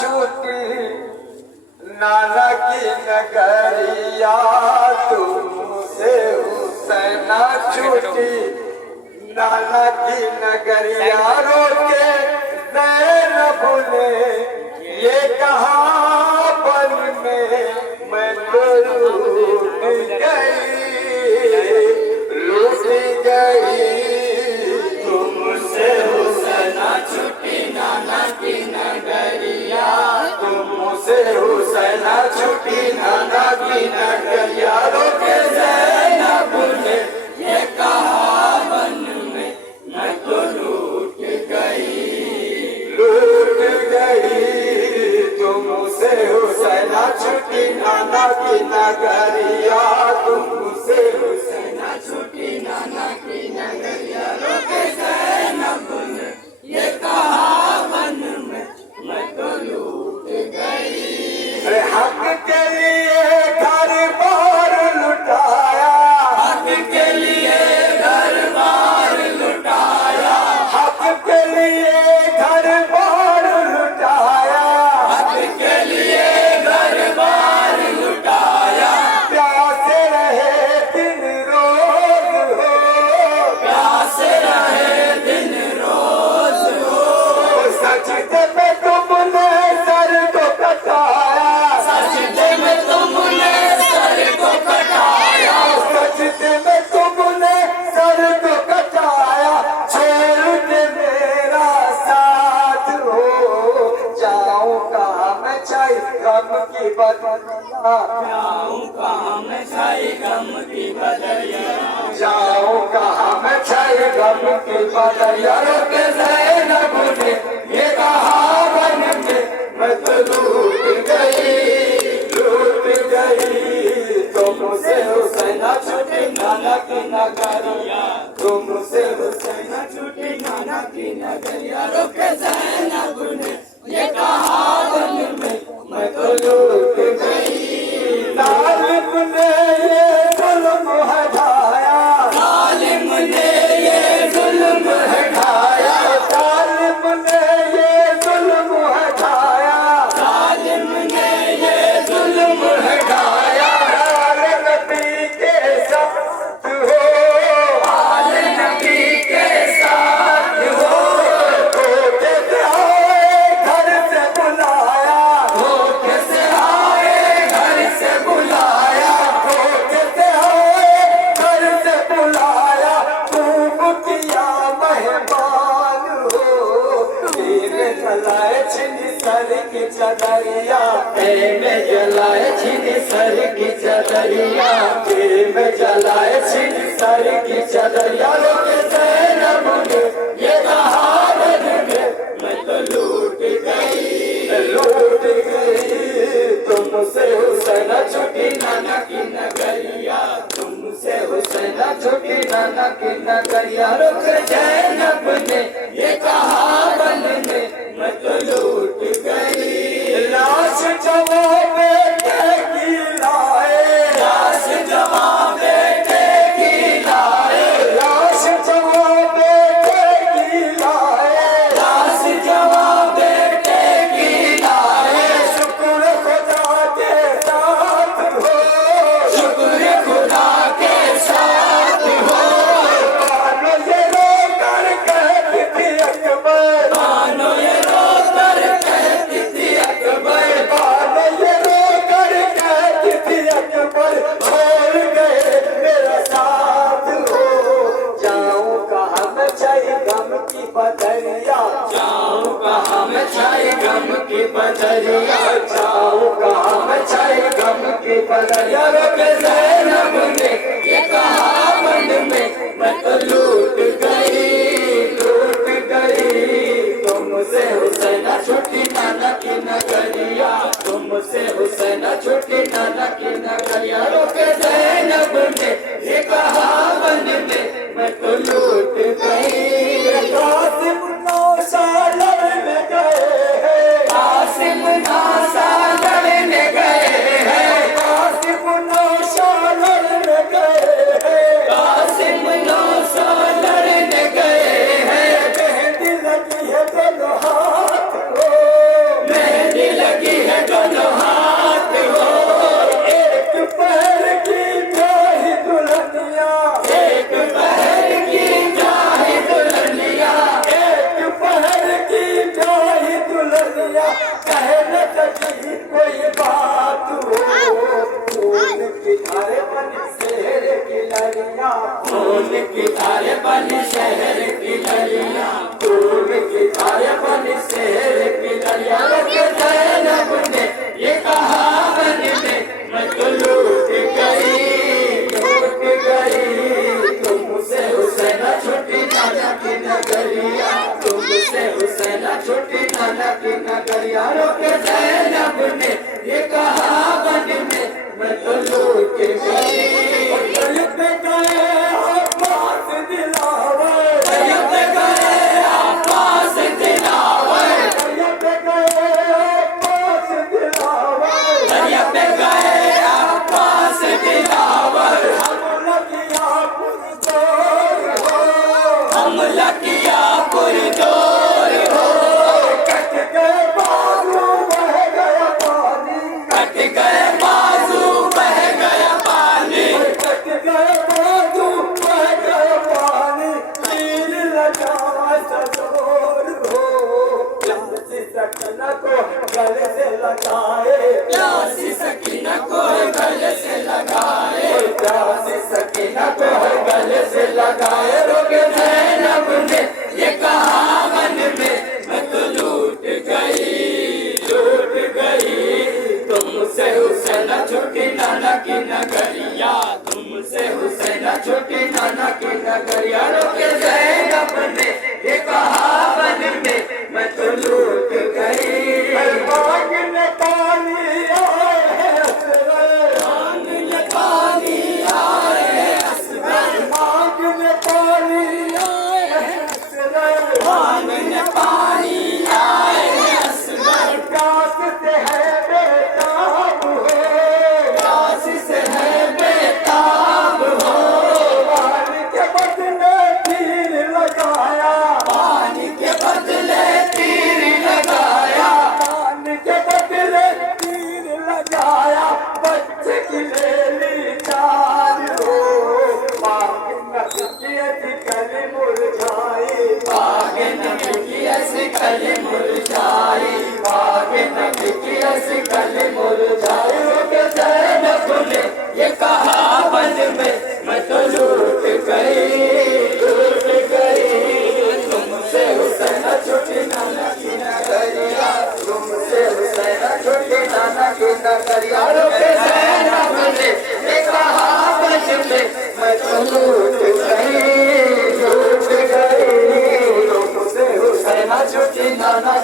छूटी नाना की नगरिया तुमसे हुसैना छूटी नाना की नगरिया रोके ज़ैनब ने ये कहा बन में मैं तो लूट गई तुमसे हुसैना छूटी नाना की नगरिया तुमसे हुसैना छूटी नाना की नगरिया रोके ज़ैनब ने ये कहा बन में मैं तो लूट गई तुमसे हुसैना छूटी नाना की नगरिया तुमसे हुसैना छूटी नाना की नगरिया रोके ज़ैनब ने ये कहा मन में मैं तो लूट गई हक के लिए घर बार लुटाया हक के लिए घर बार लुटाया हक के लिए घर बार लुटाया हक के लिए घर बार लुटाया प्यासे रहे दिन रोज हो प्यासे रहे दिन रोज हो सजदे में तुमने सर को कटाया सजदे में तुमने सर को कटाया सजदे में तुमने सर को कटाया छोड़ के मेरा साथ हो जाऊं कहाँ मैं छाई गम की बदरिया जाऊं कहाँ मैं छाई गम की बदरिया जाऊं कहाँ मैं छाई गम की बदरिया रोके ज़ैनब ने ये कहा बन में मैं तो लूट गई तुमसे हुसैना छूटी नाना की नगरिया तुमसे हुसैना छूटी नाना की नगरिया रोके ज़ैनब ने ये कहा बन में मैं तो लूट गई जालिम ने ये जुल्म हटाया जालिम ने ये जुल्म हटाया जालिम ने ये जुल्म हटाया जालिम ने ये जुल्म हटाया नबी के साथ हो आले नबी के साथ हो धोखे से आए घर से बुलाया धोखे से आए घर से बुलाया धोखे से आए घर से बुलाया खूब किया मेहमान हो में जलाए छिन सर की चदरिया में जलाए छिन सर की चदरिया में जलाए छिन सर की चदरिया रोके ज़ैनब ने ये कहा बन में मैं तो लूट गई तुमसे हुसैना छूटी नाना की नगरिया तुमसे हुसैना छूटी नाना की नगरिया रोके ज़ैनब ने ये कहा बन में मैं तो लूट गई लाश जवा बेटे की लाए लाश जवा बेटे की लाए लाश जवा बेटे की लाए लाश जवा बेटे की लाए शुक्र खुदा के साथ हो शुक्र खुदा के साथ हो मानो ये रो कर कहती थी अकबर मानो ये रो कर कहती थी अकबर मानो ये रो कर कहती थी अकबर छोड़ गए मेरा साथ हो जाऊं कहाँ मैं छाई गम की बदरिया जाऊं कहाँ मैं छाई गम की बदरिया जाऊं कहाँ मैं छाई गम की बदरिया रोके ज़ैनब ने ये कहा बन में मैं तो लूट गई तुमसे हुसैना छूटी नाना की नगरिया तुमसे हुसैना छूटी नाना की नगरिया रोके ज़ैनब ने ये कहा बन में मैं तो लूट गई कासिम नौशा लड़ने गए हैं कासिम नौशा लड़ने गए हैं कासिम नौशा लड़ने गए दुनिया कह न सकी कोई बात हो। खून की धारे बनी शहर की लड़ियां, खून की धारे बनी शहर की लड़ियां, खून की धारे बनी शहर की लड़ियां। ज़ैनब ने ये कहा मन में, मैं तो लूट गई, लूट गई। तुमसे हुसैन छुट्टी नाना की नगरिया, तुमसे हुसैन छुट्टी नाना की नगरिया। रोके ज़ैनब ने ये कहा मन में, मैं तो लूट गई। तलब गए अब्बास दिलावर, तलब गए अब्बास दिलावर, तलब गए अब्बास दिलावर, तलब गए अब्बास दिलावर। हमला किया पुरजोर हो, हमला किया पुरजोर हो। कट गए बाजू बह गया पानी, कट गए बाजू बह गया पानी, कट गए बाजू बह गया पानी। तीर लगा सजोर हो, प्यासी सकीना को गले से लगाए, प्यासी सकीना को गले से लगाए, प्यासी सकीना को गले से लगाए। रोके ज़ैनब ने ये कहा मन में, मैं तो लूट गई, लूट गई। तुमसे हुसैन छुट्टी नाना की नगरिया, तुमसे हुसैन छुट्टी नाना की नगरिया। रोके ज़ैनब ने ये कहा मन में, मैं तो लूट गई। मांगने पानी आए हैं असगर, मांगने पानी आए हैं असगर, मांगने पानी आए हैं असगर, मांगने पानी आए हैं असगर। प्यास से है बेताब हो, प्यास से है बेताब हो। पानी के बदले तीर लगाया, पानी के बदले तीर लगाया, पानी के बदले तीर लगाया। बच्चे की ले ली जान हो, बाग नबी की ऐसी कली मुरझाई, बाग नबी की ऐसी कली मुरझाई, बाग नबी की ऐसी कली मुरझाई। रोके ज़ैनब ने ये कहा मन में, मैं तो लूट गई, लूट गई। तुमसे हुसैन छुट्टी नाना की नगरिया, तुमसे हुसैन छुट्टी नाना की नगरिया। रोके ज़ैनब ने ये कहा मन में, मैं तो लूट गई, लूट गई। तुमसे हुसैन छुट्टी नाना